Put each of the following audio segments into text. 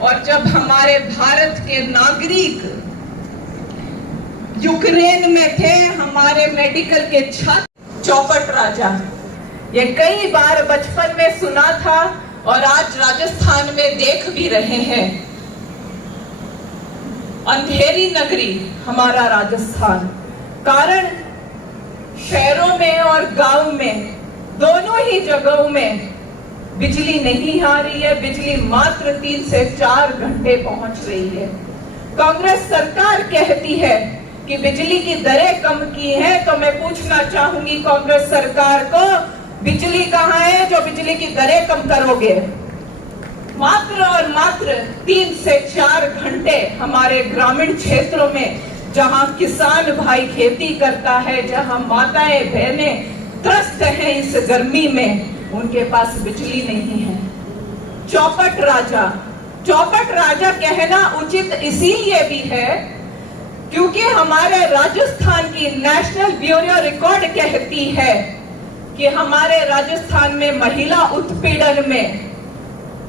और जब हमारे भारत के नागरिक यूक्रेन में थे, हमारे मेडिकल के छात्र, चौपट राजा, ये कई बार बचपन में सुना था और आज राजस्थान में देख भी रहे हैं। अंधेरी नगरी हमारा राजस्थान, कारण शहरों में और गांव में दोनों ही जगहों में बिजली नहीं आ रही है। बिजली मात्र 3 से 4 घंटे पहुंच रही है। कांग्रेस सरकार कहती है कि बिजली की दरें कम की हैं, तो मैं पूछना चाहूंगी कांग्रेस सरकार को, बिजली कहां है जो बिजली की दरें कम करोगे? मात्र और मात्र 3 से 4 घंटे हमारे ग्रामीण क्षेत्रों में, जहां किसान भाई खेती करता है, जहां माताएं बहनें त्रस्त हैं इस गर्मी में, उनके पास बिजली नहीं है। चौपट राजा कहना उचित इसीलिए भी है क्योंकि हमारे राजस्थान की नेशनल ब्यूरो रिकॉर्ड कहती है कि हमारे राजस्थान में महिला उत्पीड़न में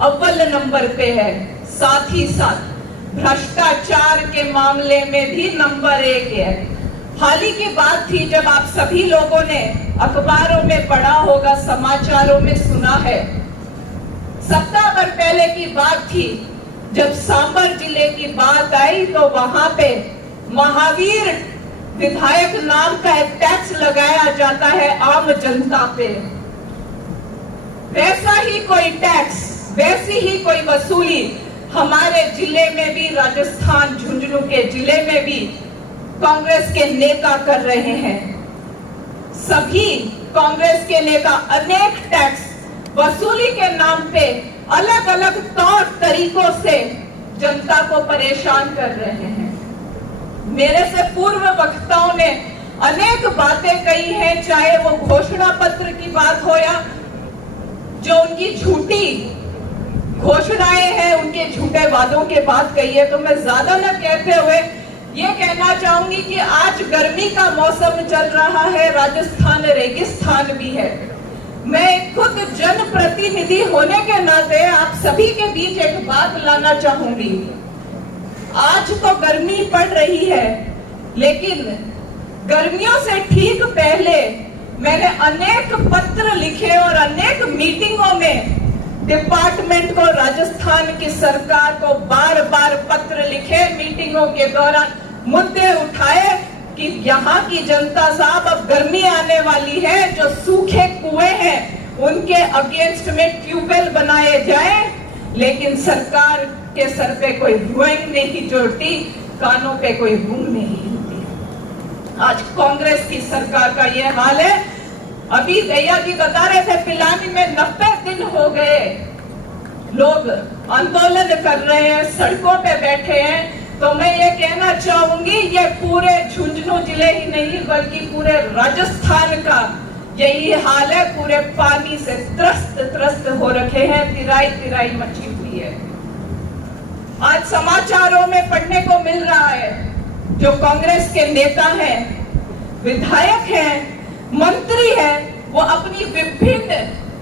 अव्वल नंबर पे है। साथ ही साथ भ्रष्टाचार के मामले में भी नंबर 1 है। हाल ही की बात थी जब आप सभी लोगों ने अखबारों में पढ़ा होगा, समाचारों में सुना है, सप्ताह भर पहले की बात थी जब सांबर जिले की बात आई तो वहां पे महावीर विधायक नाम का एक टैक्स लगाया जाता है आम जनता पे। वैसा ही कोई टैक्स, वैसी ही कोई वसूली हमारे जिले में भी, राजस्थान झुंझुनू के जिले में भी कांग्रेस के नेता कर रहे हैं। सभी कांग्रेस के नेता अनेक टैक्स वसूली के नाम पे अलग अलग तौर तरीकों से जनता को परेशान कर रहे हैं। मेरे से पूर्व वक्ताओं ने अनेक बातें कही हैं, चाहे वो घोषणा पत्र की बात हो या जो उनकी झूठी घोषणाएं हैं, उनके झूठे वादों के बात कही है। तो मैं ज्यादा न कहते हुए ये कहना चाहूंगी कि आज गर्मी का मौसम चल रहा है, राजस्थान रेगिस्तान भी है। मैं खुद जनप्रतिनिधि होने के नाते आप सभी के बीच एक बात लाना चाहूंगी। आज तो गर्मी पड़ रही है, लेकिन गर्मियों से ठीक पहले मैंने अनेक पत्र लिखे और अनेक मीटिंगों में डिपार्टमेंट को, राजस्थान की सरकार को बार बार पत्र लिखे, मीटिंगों के दौरान मुद्दे उठाए कि यहाँ की जनता साहब अब गर्मी आने वाली है, जो सूखे कुएं हैं उनके अगेंस्ट में ट्यूबवेल बनाए जाए, लेकिन सरकार के सर पे कोई रुइंग नहीं जोड़ती, कानों पे कोई रूंग नहीं हिलती। आज कांग्रेस की सरकार का ये हाल है। अभी दैया जी बता रहे थे पिलानी में 90 दिन हो गए, लोग आंदोलन कर रहे हैं, सड़कों पे बैठे हैं। तो मैं ये कहना चाहूंगी, ये पूरे झुंझुनू जिले ही नहीं बल्कि पूरे राजस्थान का यही हाल है। पूरे पानी से त्रस्त हो रखे हैं, तिराई मची हुई है। आज समाचारों में पढ़ने को मिल रहा है, जो कांग्रेस के नेता हैं, विधायक हैं, मंत्री हैं, वो अपनी विभिन्न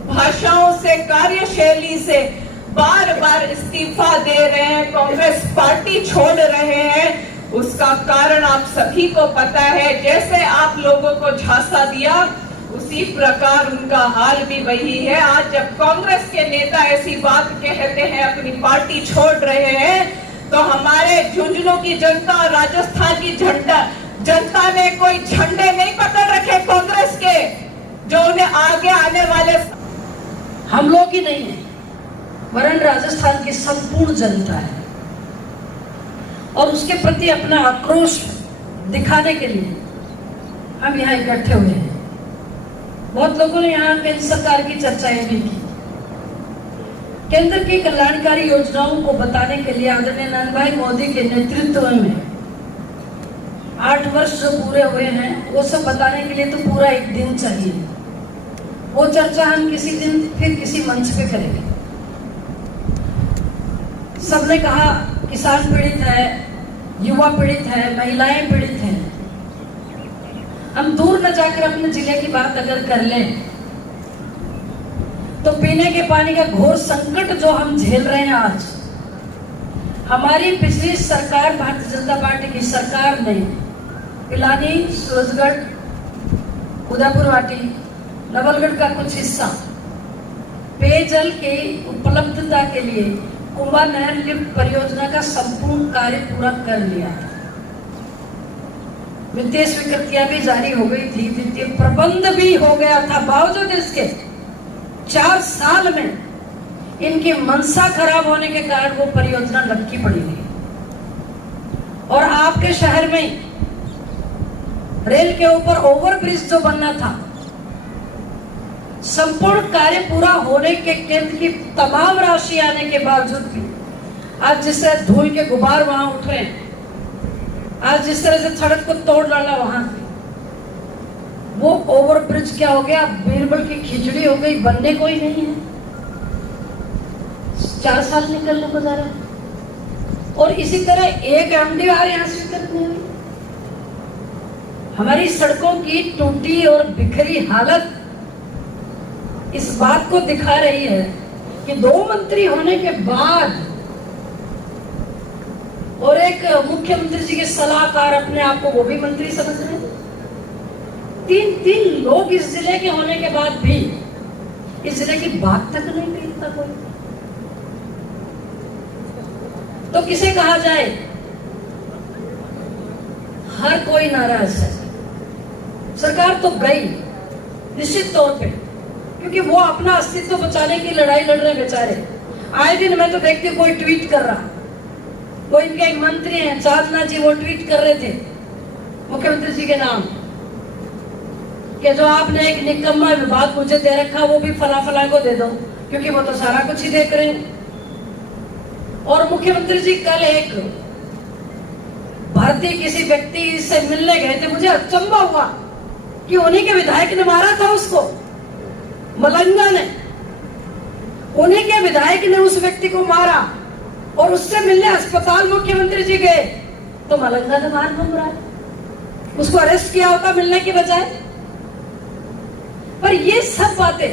भाषाओं से, कार्यशैली से बार बार इस्तीफा दे रहे हैं, कांग्रेस पार्टी छोड़ रहे हैं। उसका कारण आप सभी को पता है। जैसे आप लोगों को झांसा दिया, उसी प्रकार उनका हाल भी वही है। आज जब कांग्रेस के नेता ऐसी बात कहते हैं, अपनी पार्टी छोड़ रहे हैं, तो हमारे झुंझुनू की जनता और राजस्थान की जनता ने कोई झंडे नहीं पकड़ रखे कांग्रेस के, जो उन्हें आगे आने वाले, हम लोग ही नहीं है, वरन राजस्थान की संपूर्ण जनता है। और उसके प्रति अपना आक्रोश दिखाने के लिए हम यहाँ इकट्ठे हुए हैं। बहुत लोगों ने यहाँ केंद्र सरकार की चर्चाएं भी की। केंद्र की कल्याणकारी योजनाओं को बताने के लिए आदरणीय नरेंद्र भाई मोदी के नेतृत्व में 8 वर्ष जो पूरे हुए हैं, वो सब बताने के लिए तो पूरा एक दिन चाहिए। वो चर्चा हम किसी दिन फिर किसी मंच पे करेंगे। सबने कहा किसान पीड़ित है, युवा पीड़ित है, महिलाएं पीड़ित हैं। हम दूर न जाकर अपने जिले की बात अगर कर लें तो पीने के पानी का घोर संकट जो हम झेल रहे हैं आज, हमारी पिछली सरकार, भारतीय जनता पार्टी की सरकार ने पिलानी, सूरजगढ़, उदयपुर वाटी, नवलगढ़ का कुछ हिस्सा पेयजल की उपलब्धता के लिए कुंभा नहर लिफ्ट परियोजना का संपूर्ण कार्य पूरा कर लिया है। वित्तीय स्वीकृतियां भी जारी हो गई थी, वित्तीय प्रबंध भी हो गया था। बावजूद इसके 4 साल में इनकी मनसा खराब होने के कारण वो परियोजना लटकी पड़ी थी। और आपके शहर में रेल के ऊपर ओवरब्रिज जो बनना था, संपूर्ण कार्य पूरा होने के केंद्र की तमाम राशि आने के बावजूद भी आज जिस तरह धूल के गुबार वहां उठ रहे हैं, आज जिस तरह से सड़क को तोड़ डाला वहां, वो ओवरब्रिज क्या हो गया, बीरबल की खिचड़ी हो गई, बनने को ही नहीं है। 4 साल निकलने को जा रहा है। और इसी तरह एक MDR यहां स्वीकृत नहीं हुई। हमारी सड़कों की टूटी और बिखरी हालत इस बात को दिखा रही है कि 2 मंत्री होने के बाद और एक मुख्यमंत्री जी के सलाहकार अपने आप को वो भी मंत्री समझ रहे हैं, 3 लोग इस जिले के होने के बाद भी इस जिले की बात तक नहीं पीता कोई। तो किसे कहा जाए? हर कोई नाराज है। सरकार तो गई निश्चित तौर पे, क्योंकि वो अपना अस्तित्व बचाने की लड़ाई लड़ रहे बेचारे। आए दिन मैं तो देखती हूँ कोई ट्वीट कर रहा, वो इनके एक मंत्री हैं साधना जी, वो ट्वीट कर रहे थे मुख्यमंत्री जी के नाम कि जो आपने एक निकम्मा विभाग मुझे दे रखा वो भी फला फला को दे दो, क्योंकि वो तो सारा कुछ ही देख रहे हैं। और मुख्यमंत्री जी कल एक भारतीय किसी व्यक्ति से मिलने गए थे, मुझे अचंभा हुआ कि उन्हीं के विधायक ने मारा था उसको, मलंगा ने, उन्हीं के विधायक ने उस व्यक्ति को मारा और उससे मिलने अस्पताल मुख्यमंत्री जी गए तो मलंगा ने मार घूम रहा है, उसको अरेस्ट किया होता मिलने की बजाय। पर ये सब बातें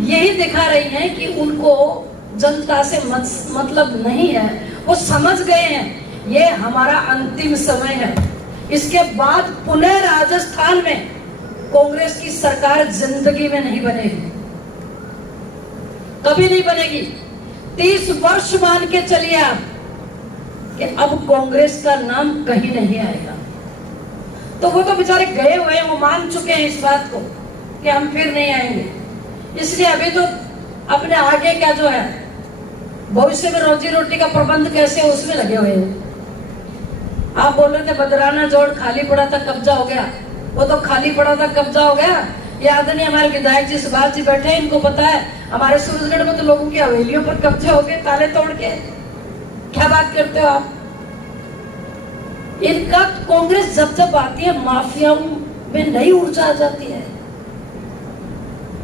यही दिखा रही हैं कि उनको जनता से मतलब नहीं है। वो समझ गए हैं ये हमारा अंतिम समय है, इसके बाद पुनः राजस्थान में कांग्रेस की सरकार जिंदगी में नहीं बनेगी, कभी नहीं बनेगी। 30 वर्ष मान के चलिए आप कि अब कांग्रेस का नाम कहीं नहीं आएगा। तो वो तो बेचारे गए हुए हैं, वो मान चुके हैं इस बात को कि हम फिर नहीं आएंगे। इसलिए अभी तो अपने आगे क्या जो है भविष्य में रोजी रोटी का प्रबंध कैसे उसमें लगे हुए हैं। आप बोल रहे थे बदराना जोड़ खाली पड़ा था कब्जा हो गया, वो तो खाली पड़ा था कब्जा हो गया। ये आदरणीय हमारे विधायक जी सुभाष जी बैठे हैं, इनको पता है हमारे सूरजगढ़ में तो लोगों की हवेलियों पर कब्जे हो गए ताले तोड़ के। क्या बात करते हो आप? इनका कांग्रेस जब जब आती है माफियाओं में नई ऊर्जा आ जाती है,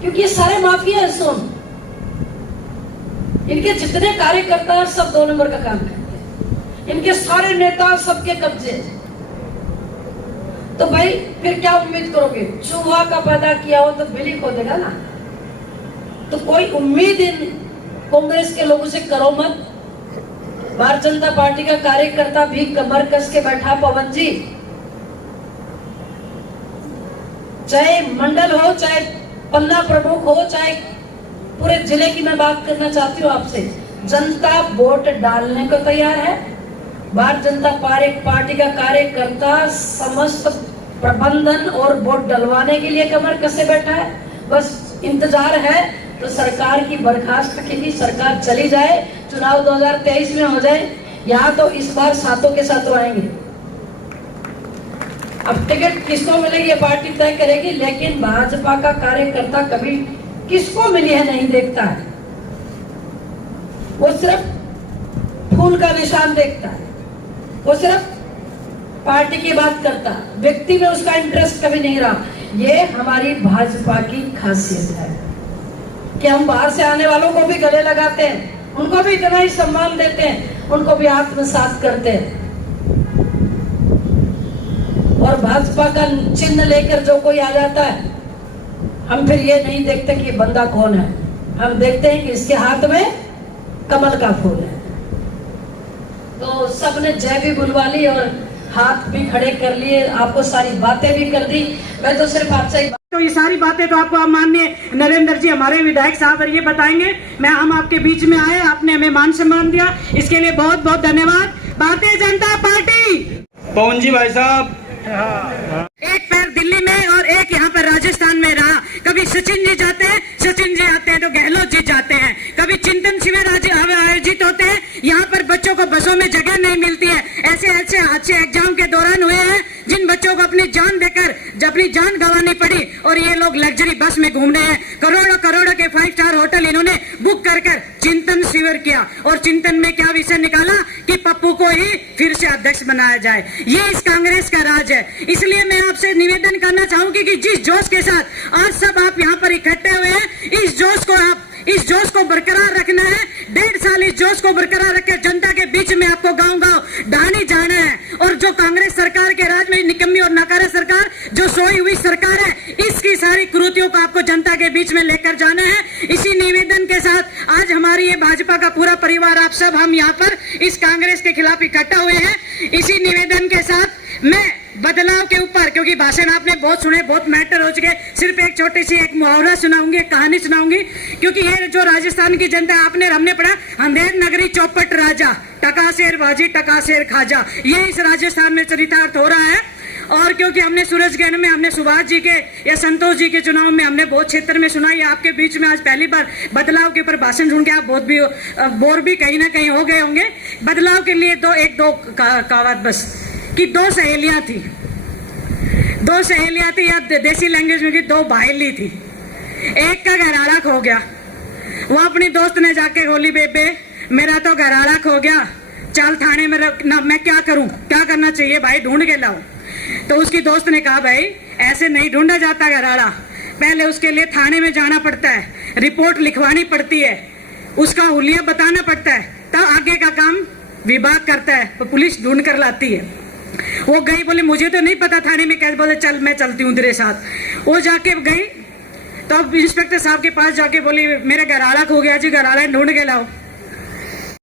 क्योंकि ये सारे माफिया है। सुन, इनके जितने कार्यकर्ता हैं सब 2 नंबर का काम करते हैं, इनके सारे नेता सबके कब्जे। तो भाई फिर क्या उम्मीद करोगे? चूहा का पैदा किया हो तो बिल्ली खो देगा ना। तो कोई उम्मीद इन कांग्रेस के लोगों से करो मत। भारतीय जनता पार्टी का कार्यकर्ता भी कमर कस के बैठा, पवन जी, चाहे मंडल हो, चाहे पन्ना प्रमुख हो, चाहे पूरे जिले की मैं बात करना चाहती हूँ आपसे। जनता वोट डालने को तैयार है। भारतीय जनता पार्टी का कार्यकर्ता समस्त प्रबंधन और वोट डलवाने के लिए कमर कसे बैठा है। बस इंतजार है तो सरकार की बर्खास्त की सरकार चली जाए, चुनाव 2023 में हो जाए, या तो इस बार सातों के सातों आएंगे। अब टिकट किसको मिलेगी ये पार्टी तय करेगी, लेकिन भाजपा का कार्यकर्ता कभी किसको मिली है नहीं देखता है। वो सिर्फ फूल का निशान देखता है, वो सिर्फ पार्टी की बात करता, व्यक्ति में उसका इंटरेस्ट कभी नहीं रहा। ये हमारी भाजपा की खासियत है कि हम बाहर से आने वालों को भी गले लगाते हैं, उनको भी इतना ही सम्मान देते हैं, उनको भी आत्मसात करते हैं। और भाजपा का चिन्ह लेकर जो कोई आ जाता है, हम फिर ये नहीं देखते कि ये बंदा कौन है, हम देखते हैं कि इसके हाथ में कमल का फूल है। सबने जय भी बुलवा ली और हाथ भी खड़े कर लिए, आपको सारी बातें भी कर दी। मैं तो सिर्फ आपसे तो ये सारी बातें तो आपको माननीय नरेंद्र जी हमारे विधायक साहब ये बताएंगे। हम आपके बीच में आए, आपने हमें मान सम्मान दिया, इसके लिए बहुत बहुत धन्यवाद। भारतीय जनता पार्टी पवन जी भाई साहब, एक पैर दिल्ली में और एक यहाँ पर राजस्थान में रहा। कभी सचिन जी जाते हैं, सचिन जी आते हैं तो गहलोत जी जाते हैं। कभी चिंतन शिविर आयोजित होते हैं, यहाँ पर बच्चों को बसों में जगह नहीं मिलती है। ऐसे ऐसे हादसे एग्जाम के दौरान हुए हैं जिन बच्चों को अपनी जान देकर अपनी जान गंवानी पड़ी और ये लोग लग्जरी बस में घूम रहे हैं। करोड़ों करोड़ों के 5 स्टार होटल इन्होंने बुक कर चिंतन शिविर किया और चिंतन में क्या विषय निकाला कि पप्पू को ही फिर से अध्यक्ष बनाया जाए। ये इस कांग्रेस का राज है। इसलिए मैं आपसे निवेदन करना चाहूंगी कि जिस जोश के साथ आज सब आप यहाँ पर इकट्ठे हुए हैं, इस जोश को बरकरार रखना है। 1.5 साल इस जोश को बरकरार रखकर जनता के बीच में आपको गांव-गांव ढाने जाना है। और जो कांग्रेस सरकार के राज में निकम्मी और नाकारा सरकार, जो सोई हुई सरकार है, इसकी सारी कुरीतियों को आपको जनता के बीच में लेकर जाना है। इसी निवेदन के साथ आज हमारी ये भाजपा का पूरा परिवार, आप सब हम यहाँ पर इस कांग्रेस के खिलाफ इकट्ठा हुए हैं। इसी निवेदन के साथ मैं बदलाव के ऊपर, क्योंकि भाषण आपने बहुत सुने, बहुत मैटर हो चुके, सिर्फ एक छोटी सी एक मुहावरा सुनाऊंगी, एक कहानी सुनाऊंगी। क्योंकि ये जो राजस्थान की जनता, हमने पढ़ा अंधेर नगरी चौपट राजा, टका शेर बाजी टका शेर खाजा, ये इस राजस्थान में चरितार्थ हो रहा है। और क्योंकि हमने सूरजगढ़ में, हमने सुभाष जी के या संतोष जी के चुनाव में हमने बहुत क्षेत्र में सुना, ये आपके बीच में आज पहली बार बदलाव के ऊपर भाषण सुन के आप बहुत भी बोर भी कहीं ना कहीं हो गए होंगे। बदलाव के लिए दो कहावत बस कि 2 सहेलियां थी या देसी लैंग्वेज में कि 2 बाहेली थी। एक का घराड़ा खो गया, वो अपनी दोस्त ने जाके बोली, बेबे मेरा तो घराड़ा खो गया, चल थाने में ना, मैं क्या करूं, क्या करना चाहिए भाई, ढूंढ के लाओ। तो उसकी दोस्त ने कहा, भाई ऐसे नहीं ढूंढा जाता घराड़ा, पहले उसके लिए थाने में जाना पड़ता है, रिपोर्ट लिखवानी पड़ती है, उसका हुलिया बताना पड़ता है, तब आगे का काम विभाग करता है, तो पुलिस ढूंढ कर लाती है। वो गई, बोले मुझे तो नहीं पता थाने में कैसे, बोले चल मैं चलती हूँ तेरे साथ। वो जाके गई तो अब इंस्पेक्टर साहब के पास जाके बोली, मेरा घराड़ा खो गया जी, घराड़ा ढूंढ के लाओ।